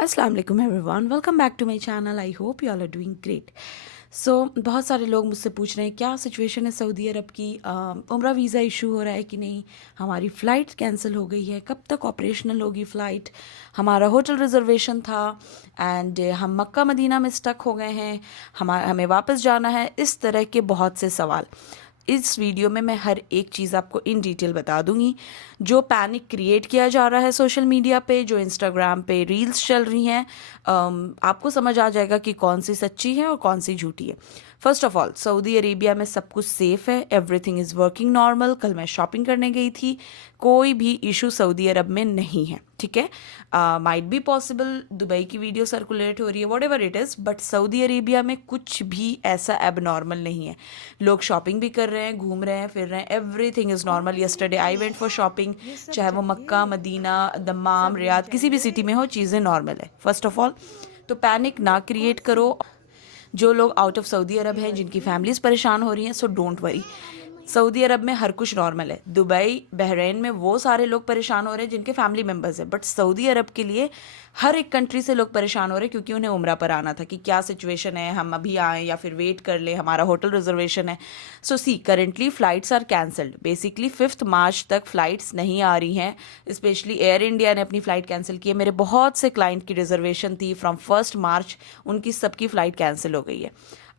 अस्सलाम वालेकुम everyone, welcome back to my channel. I hope you all are doing great. So बहुत सारे लोग मुझसे पूछ रहे हैं क्या सिचुएशन है सऊदी अरब की, उम्रा वीज़ा इशू हो रहा है कि नहीं, हमारी फ़्लाइट कैंसिल हो गई है, कब तक ऑपरेशनल होगी फ़्लाइट, हमारा होटल रिजर्वेशन था एंड हम मक्का मदीना में स्टक हो गए हैं, हमें वापस जाना है। इस तरह के बहुत से सवाल इस वीडियो में मैं हर एक चीज़ आपको इन डिटेल बता दूंगी। जो पैनिक क्रिएट किया जा रहा है सोशल मीडिया पे, जो इंस्टाग्राम पे रील्स चल रही हैं, आपको समझ आ जाएगा कि कौन सी सच्ची है और कौन सी झूठी है। First of all, Saudi Arabia में सब कुछ सेफ है, एवरीथिंग इज़ वर्किंग नॉर्मल। कल मैं शॉपिंग करने गई थी, कोई भी इशू सऊदी अरब में नहीं है, ठीक है। माइट बी पॉसिबल दुबई की वीडियो सर्कुलेट हो रही है, what ever it is, but Saudi Arabia में कुछ भी ऐसा एबनॉर्मल नहीं है। लोग शॉपिंग भी कर रहे हैं, घूम रहे हैं, फिर रहे हैं, everything is normal. Yesterday I went for shopping, चाहे वो मक्का मदीना दम्माम रियाद किसी भी सिटी में हो, चीज़ें नॉर्मल है फर्स्ट ऑफ ऑल। तो पैनिक ना क्रिएट करो। जो लोग आउट ऑफ सऊदी अरब हैं, जिनकी फैमिलीज परेशान हो रही हैं, सो डोंट वरी। सऊदी अरब में हर कुछ नॉर्मल है। दुबई बहरीन में वो सारे लोग परेशान हो रहे हैं जिनके फैमिली मेम्बर्स हैं, बट सऊदी अरब के लिए हर एक कंट्री से लोग परेशान हो रहे हैं क्योंकि उन्हें उम्रा पर आना था कि क्या सिचुएशन है, हम अभी आएँ या फिर वेट कर ले, हमारा होटल रिजर्वेशन है। So see currently flights are cancelled. Basically 5 March तक फ़्लाइट्स नहीं आ रही हैं। स्पेशली एयर इंडिया ने अपनी फ़्लाइट कैंसिल की है। मेरे बहुत से क्लाइंट की रिजर्वेशन थी फ्रॉम 1 मार्च, उनकी सबकी फ़्लाइट कैंसिल हो गई है।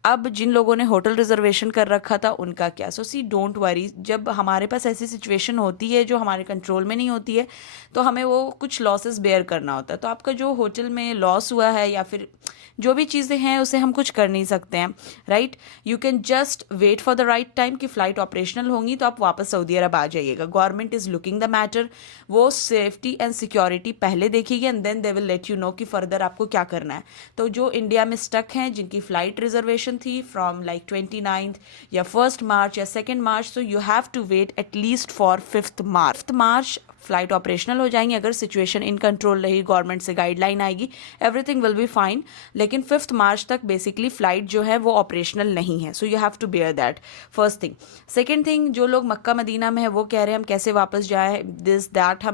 अब जिन लोगों ने होटल रिजर्वेशन कर रखा था उनका क्या? सो सी डोंट वरी। जब हमारे पास ऐसी सिचुएशन होती है जो हमारे कंट्रोल में नहीं होती है, तो हमें वो कुछ लॉसेस बेयर करना होता है। तो आपका जो होटल में लॉस हुआ है या फिर जो भी चीज़ें हैं उसे हम कुछ कर नहीं सकते हैं, right. You can just wait for the right time कि फ़्लाइट ऑपरेशनल होंगी तो आप वापस सऊदी अरब आ जाइएगा। Government is looking the matter. वो सेफ्टी एंड सिक्योरिटी पहले देखेगी and then they will let you know कि फर्दर आपको क्या करना है। तो जो इंडिया में स्टक हैं, जिनकी फ़्लाइट रिजर्वेशन थी फ्रॉम लाइक 29 या 1 मार्च या 2 March, so you have to wait at least for 5 March. Flight operational हो जाएंगी अगर सिचुएशन इन कंट्रोल रही, गवर्नमेंट से गाइडलाइन आएगी, एवरीथिंग विल बी फाइन। लेकिन 5 मार्च तक बेसिकली फ़्लाइट जो है वो ऑपरेशनल नहीं है। So you have to bear that, first thing. Second thing, जो लोग मक्का मदीना में है वो कह रहे हैं हम कैसे वापस जाए, दिस दैट,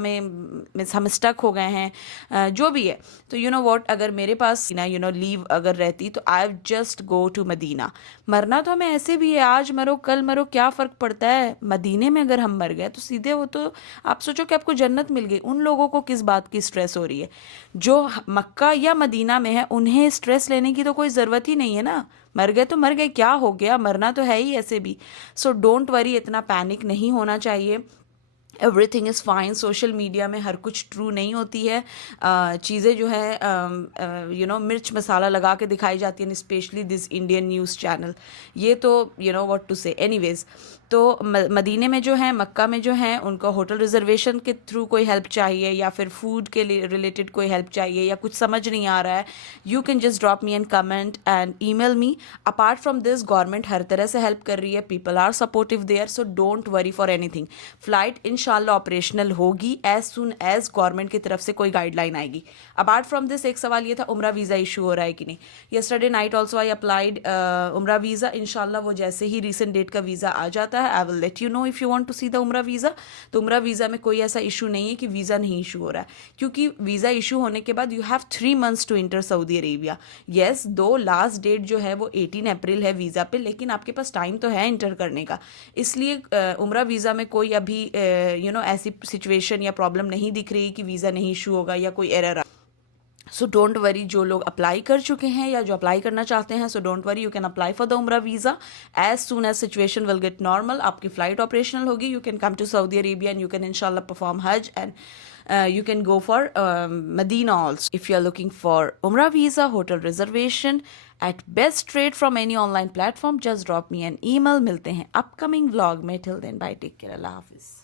हम स्टक हो गए हैं, जो भी है। तो यू नो वॉट, अगर मेरे पास लीव अगर रहती तो I just go to Madinah. मरना तो हमें ऐसे भी है, आज मरो कल मरो, क्या फ़र्क पड़ता है। मदीने में अगर हम मर गए तो सीधे वो तो आप सोचो कि आपको जन्नत मिल गई। उन लोगों को किस बात की स्ट्रेस हो रही है? जो मक्का या मदीना में है उन्हें स्ट्रेस लेने की तो कोई ज़रूरत ही नहीं है ना। मर गए तो मर गए, क्या हो गया, मरना तो है ही ऐसे भी। सो डोंट वरी, इतना पैनिक नहीं होना चाहिए। Everything is fine. Social media में हर कुछ ट्रू नहीं होती है। चीज़ें जो है मिर्च मसाला लगा के दिखाई जाती हैं, specially this Indian news channel. ये तो व्हाट टू से। एनीवेज, तो मदीने में जो है, मक्का में जो है, उनको होटल रिजर्वेशन के थ्रू कोई हेल्प चाहिए या फिर फूड के लिए रिलेटेड कोई हेल्प चाहिए या कुछ समझ नहीं आ रहा है, you can just drop me an comment and email me. Apart from this, government हर तरह से हेल्प कर रही है, people are supportive there, so don't worry for anything. Flight इंशाल्लाह ऑपरेशनल होगी एज सुन एज गवर्नमेंट की तरफ से कोई गाइडलाइन आएगी। अपार्ट फ्रॉम दिस, एक सवाल ये था उम्रा वीज़ा इशू हो रहा है कि नहीं। Yesterday night also I applied Umrah visa. इंशाल्लाह वो जैसे ही रिसेंट डेट का वीज़ा आ जाता है, I will let you know if you want to see the Umrah visa. तो उम्रा वीज़ा में कोई ऐसा इशू नहीं है कि वीज़ा नहीं इशू हो रहा है, क्योंकि वीज़ा इशू होने के बाद you have 3 months to enter Saudi Arabia. Yes, दो लास्ट डेट जो है वो 18 अप्रैल है वीज़ा पे, लेकिन आपके पास टाइम तो है इंटर करने का। इसलिए उम्रा वीज़ा में कोई अभी ऐसी सिचुएशन या प्रॉब्लम नहीं दिख रही कि वीज़ा नहीं इशू होगा या कोई एरर। सो डोंट वरी, जो लोग अप्लाई कर चुके हैं या जो अप्लाई करना चाहते हैं, so don't worry, you can apply for the Umrah visa as soon as situation will get normal. आपकी फ़्लाइट ऑपरेशनल होगी, you can come to Saudi Arabia and you can इंशाल्लाह perform Hajj and you can go for Medina also. If you are looking for Umrah visa, hotel reservation at best rate from any online platform, just drop me an email. मिलते हैं upcoming vlog में. Till then, bye, take care, Allah Hafiz.